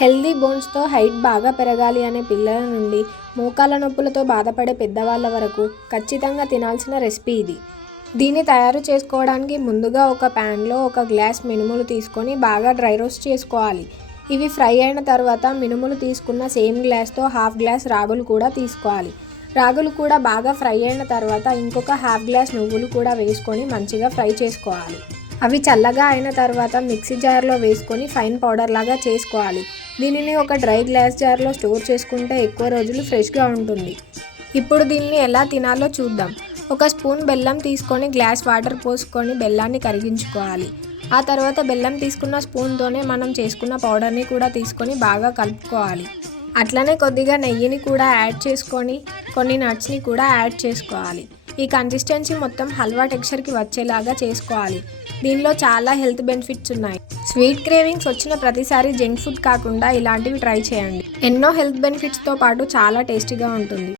Healthy బోన్స్తో height బాగా పెరగాలి అనే పిల్లల నుండి మోకాళ్ళ నొప్పులతో బాధపడే పెద్దవాళ్ళ వరకు ఖచ్చితంగా తినాల్సిన రెసిపీ ఇది. దీన్ని తయారు చేసుకోవడానికి ముందుగా ఒక ప్యాన్లో 1 గ్లాస్ మినుములు తీసుకొని బాగా డ్రై రోస్ట్ చేసుకోవాలి. ఇవి ఫ్రై అయిన తర్వాత మినుములు తీసుకున్న సేమ్ గ్లాస్తో 1/2 గ్లాస్ రాగులు కూడా తీసుకోవాలి. రాగులు కూడా బాగా ఫ్రై అయిన తర్వాత ఇంకొక 1/2 గ్లాస్ నువ్వులు కూడా వేసుకొని మంచిగా ఫ్రై చేసుకోవాలి. అవి చల్లగా అయిన తర్వాత మిక్సీ జార్లో వేసుకొని ఫైన్ పౌడర్ లాగా చేసుకోవాలి. దీనిని ఒక డ్రై గ్లాస్ జార్లో స్టోర్ చేసుకుంటే ఎక్కువ రోజులు ఫ్రెష్గా ఉంటుంది. ఇప్పుడు దీన్ని ఎలా తినాలో చూద్దాం. 1 స్పూన్ బెల్లం తీసుకొని గ్లాస్ వాటర్ పోసుకొని బెల్లాన్ని కరిగించుకోవాలి. ఆ తర్వాత బెల్లం తీసుకున్న స్పూన్తోనే మనం చేసుకున్న పౌడర్ని కూడా తీసుకొని బాగా కలుపుకోవాలి. అట్లనే కొద్దిగా నెయ్యిని కూడా యాడ్ చేసుకొని కొన్ని నట్స్ని కూడా యాడ్ చేసుకోవాలి. ఈ కన్సిస్టెన్సీ మొత్తం హల్వా టెక్స్చర్కి వచ్చేలాగా చేసుకోవాలి. దీనిలో చాలా హెల్త్ బెనిఫిట్స్ ఉన్నాయి. స్వీట్ క్రేవింగ్స్ వచ్చిన ప్రతిసారి జంక్ ఫుడ్ కాకుండా ఇలాంటివి ట్రై చేయండి. ఎన్నో హెల్త్ బెనిఫిట్స్తో పాటు చాలా టేస్టీగా ఉంటుంది.